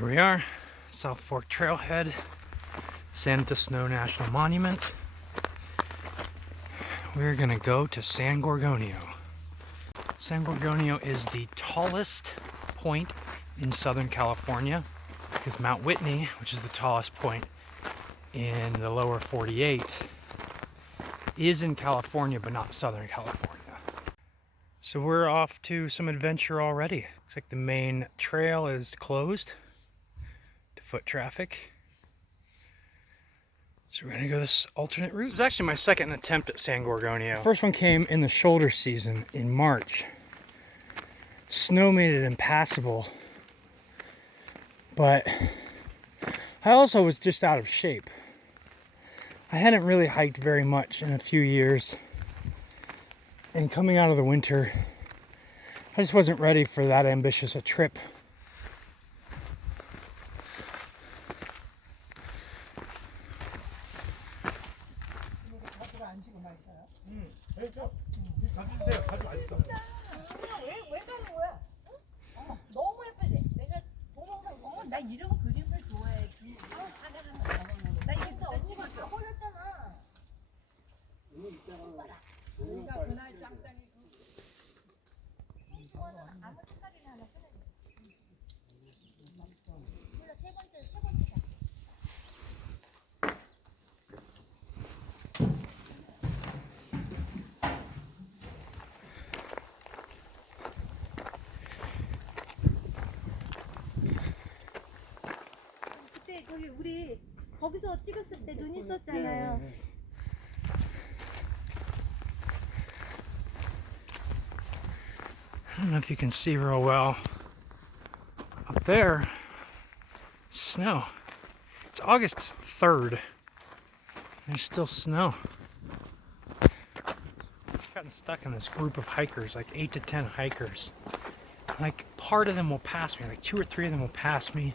Here we are, South Fork Trailhead, Santa Snow National Monument. We're gonna go to San Gorgonio. San Gorgonio is the tallest point in Southern California, because Mount Whitney, which is the tallest point in the lower 48, is in California, but not Southern California. So we're off to some adventure already. Looks like the main trail is closed to foot traffic. So we're gonna go this alternate route. This is actually my second attempt at San Gorgonio. The first one came in the shoulder season in March. Snow made it impassable, but I also was just out of shape. I hadn't really hiked very much in a few years, and coming out of the winter, I just wasn't ready for that ambitious a trip. 저기 우리 거기서 찍었을 때 눈 있었잖아요. I don't know if you can see real well. Up there, snow. It's August 3rd. There's still snow. I've gotten stuck in this group of hikers, like 8 to 10 hikers. Like, part of them will pass me, like 2 or 3 of them will pass me.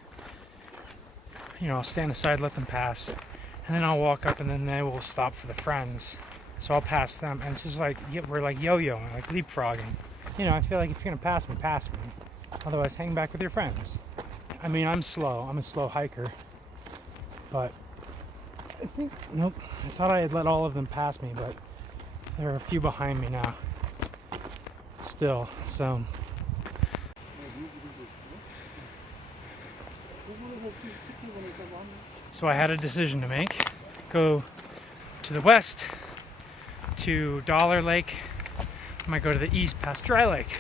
You know, I'll stand aside, let them pass, and then I'll walk up, and then they will stop for the friends. So I'll pass them, and it's just like, we're like yo-yoing, like leapfrogging. You know, I feel like if you're gonna pass me, pass me. Otherwise, hang back with your friends. I mean, I'm slow. I'm a slow hiker. But I think, nope. I thought I had let all of them pass me, but there are a few behind me now. Still, so. So I had a decision to make. Go to the west to Dollar Lake. I might go to the east past Dry Lake.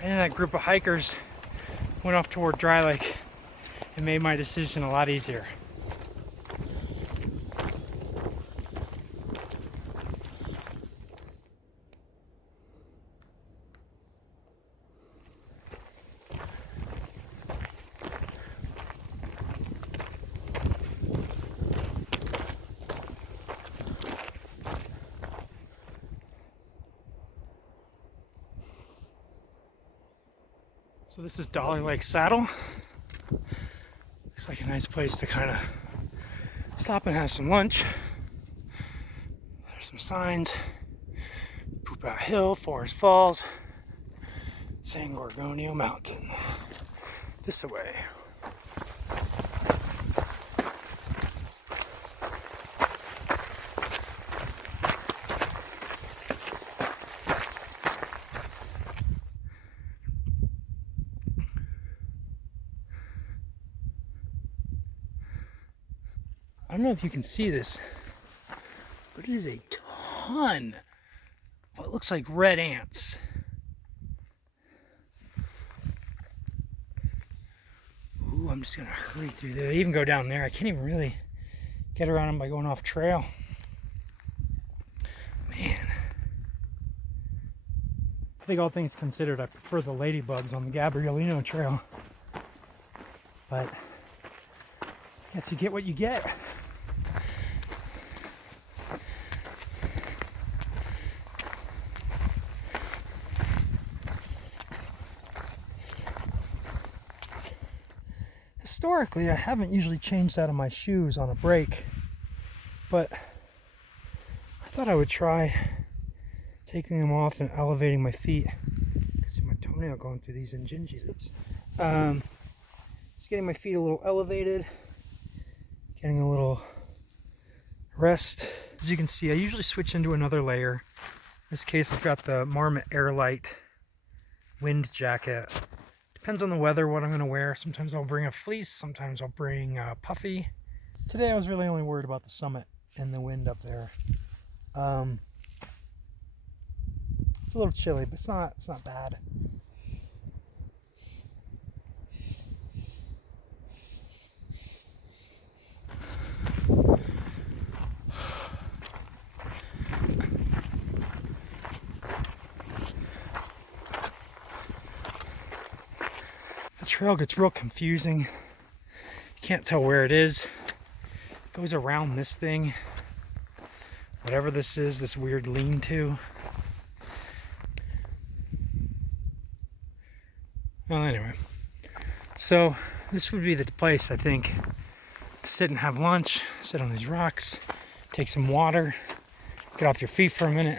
And that group of hikers went off toward Dry Lake and made my decision a lot easier. So this is Dollar Lake Saddle. Looks like a nice place to kind of stop and have some lunch. There's some signs. Poop Out Hill, Forest Falls, San Gorgonio Mountain. This way. I don't know if you can see this, but it is a ton of what looks like red ants. Ooh, I'm just gonna hurry through there. They even go down there. I can't even really get around them by going off trail. Man. I think all things considered, I prefer the ladybugs on the Gabrielino Trail. But I guess you get what you get. Historically, I haven't usually changed out of my shoes on a break, but I thought I would try taking them off and elevating my feet. You can see my toenail going through these injingies. Oops. Just getting my feet a little elevated, getting a little rest. As you can see, I usually switch into another layer. In this case, I've got the Marmot Airlight wind jacket. Depends on the weather what I'm going to wear. Sometimes I'll bring a fleece, sometimes I'll bring a puffy. Today I was really only worried about the summit and the wind up there. It's a little chilly, but it's not bad. The trail gets real confusing. You can't tell where it is. It goes around this thing. Whatever this is, this weird lean-to. Well, anyway. So, this would be the place, I think, to sit and have lunch, sit on these rocks, take some water, get off your feet for a minute,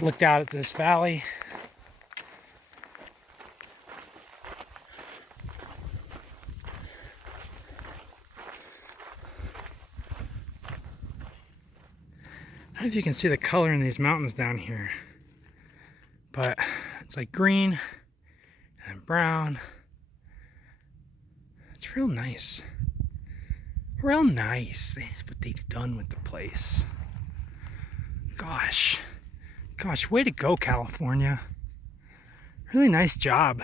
look out at this valley. I don't know if you can see the color in these mountains down here, but it's like green and brown. It's real nice. Real nice what they've done with the place. Gosh, way to go, California. Really nice job.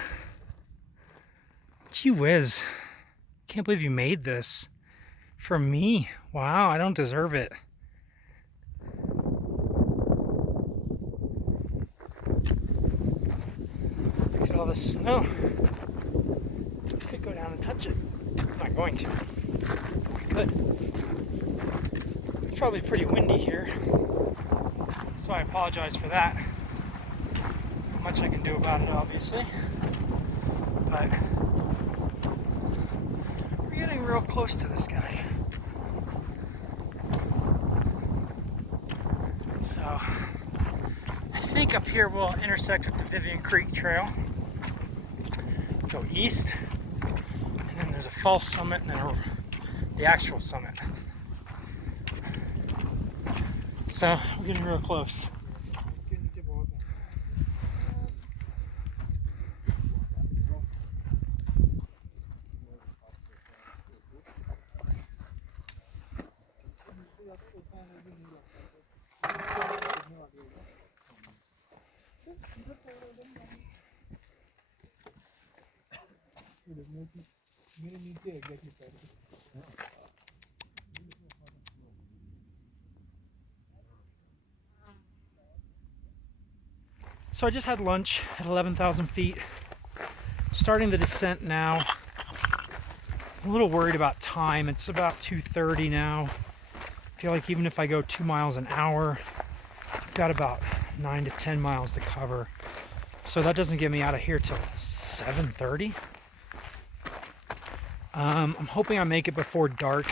Gee whiz. Can't believe you made this for me. Wow, I don't deserve it. Look at all this snow. Could go down and touch it. I'm not going to. I could. It's probably pretty windy here, so I apologize for that. Not much I can do about it, obviously. But we're getting real close to this guy. So I think up here we'll intersect with the Momyer Creek Trail. Go east, and then there's a false summit and then the actual summit. So we're getting real close. So I just had lunch at 11,000 feet. Starting the descent now. I'm a little worried about time. It's about 2:30 now. I feel like even if I go 2 miles an hour, I've got about 9 to 10 miles to cover. So that doesn't get me out of here till 7:30. I'm hoping I make it before dark.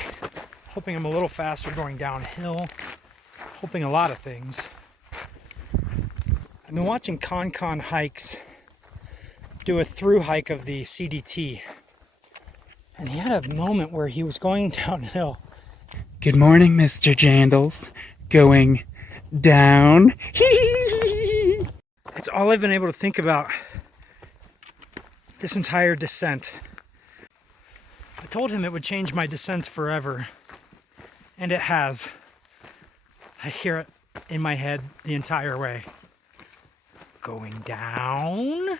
Hoping I'm a little faster going downhill. Hoping a lot of things. I've been watching Con hikes do a through hike of the CDT. And he had a moment where he was going downhill. Good morning, Mr. Jandals. Going down. It's all I've been able to think about this entire descent. I told him it would change my descents forever. And it has. I hear it in my head the entire way. Going down.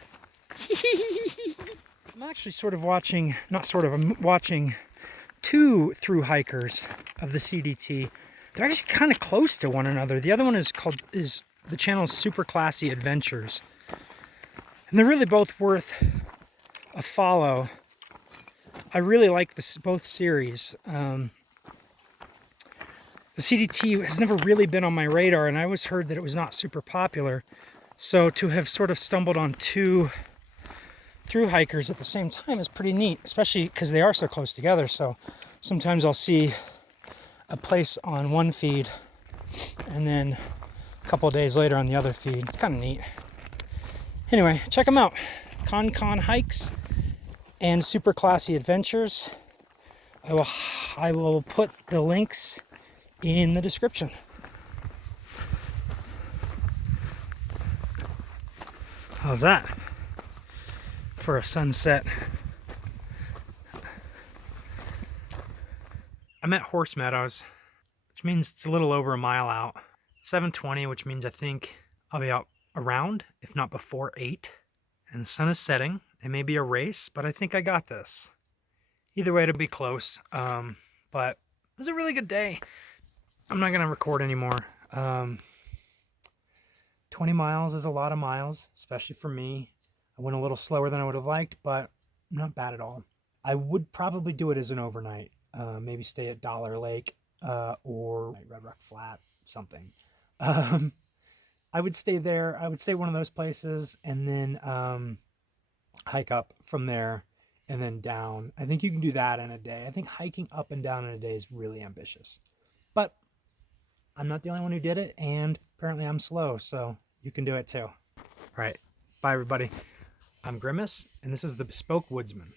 I'm actually sort of watching, not sort of, I'm watching two through hikers of the CDT. They're actually kind of close to one another. The other one is the channel is SuperClassy Adventures. And they're really both worth a follow. I really like both series. The CDT has never really been on my radar, and I always heard that it was not super popular. So to have sort of stumbled on two through hikers at the same time is pretty neat, especially because they are so close together. So sometimes I'll see a place on one feed and then a couple of days later on the other feed. It's kind of neat. Anyway, check them out. Con hikes. and SuperClassy Adventures. I will put the links in the description. How's that for a sunset? I'm at Horse Meadows, which means it's a little over a mile out. 7:20, which means I think I'll be out around, if not before 8. And the sun is setting. It may be a race, but I think I got this. Either way, it'll be close. But it was a really good day. I'm not going to record anymore. 20 miles is a lot of miles, especially for me. I went a little slower than I would have liked, but not bad at all. I would probably do it as an overnight. Maybe stay at Dollar Lake or Red Rock Flat, something. I would stay there. I would stay one of those places and then hike up from there and then down. I think you can do that in a day. I think hiking up and down in a day is really ambitious. But I'm not the only one who did it, and apparently I'm slow, so you can do it too. All right. Bye, everybody. I'm Grimace, and this is the Bespoke Woodsman.